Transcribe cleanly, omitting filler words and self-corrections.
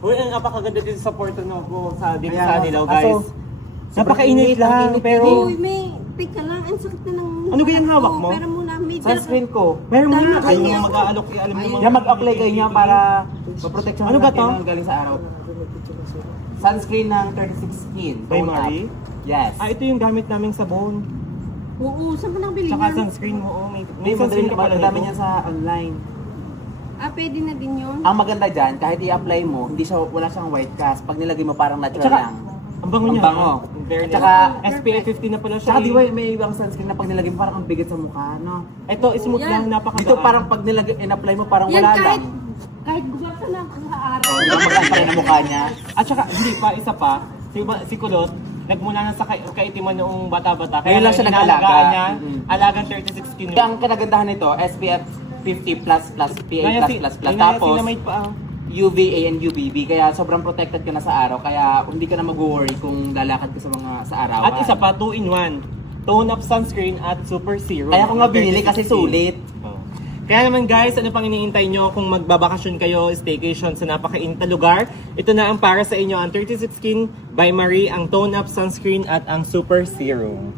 Uy, ang napakaganda dito sa Porto Novo, dito Ayan, sa Adilaw, aso. guys. Napakainit lang, pero... Uy, may teka lang, ang sakit na ng... Ano ba yung hawak mo? Pero muna, may Sunscreen ko. Meron mo Tama na. kayo. Ayaw mo mag-aalok, alam mo Yan, mag-apply kayo niya para maproteksyon Ano ba natin to? ng galing sa araw. Sunscreen ng 36 Skin. By Tone Up. Marie? Yes. Ito yung gamit naming sabon. Oo, saan ka nabili Tsaka yan? sunscreen mo, oh. May May sunscreen ka pala madami dito. niya sa online. Pwede na din yun? Ang maganda dyan, kahit i-apply mo, hindi siya, wala siyang white cast. Pag nilagay mo parang natural Tsaka, lang. ang bango Ang niya. bango. Very At saka, SPF 50 na pala siya. Tsaka di ba may ibang sunscreen na pag nilagay mo parang ang bigat sa mukha, no? Ito, smooth Yan. lang, napakagaan. Dito parang pag nilagay, in-apply mo parang Yan, wala kahit, lang. kahit gumasa lang sa araw. Oh, di ba maganda pa rin ang mukha niya? At saka, hindi pa, isa pa, si Kulot, nagmula na sa kaitiman noong bata-bata. Ngayon lang siya nag-alaga. inaalagaan niya, Mm. alagang 36 skin. Kaya ang kinagandahan nito, SPF 50++, PA++++, tapos sinamate pa. UVA and UVB, kaya sobrang protected ka na sa araw, kaya hindi ka na mag-worry kung lalakad ka sa arawan. At isa pa, 2-in-1. Tone up sunscreen at super serum. Kaya ko nga binili kasi 36 sulit. Oh. Kaya naman guys, ano pang iniintay nyo kung magbabakasyon kayo, staycation sa napakainit na lugar? Ito na ang para sa inyo, ang 36 Skin by Marie, ang Tone Up Sunscreen at ang Super Serum.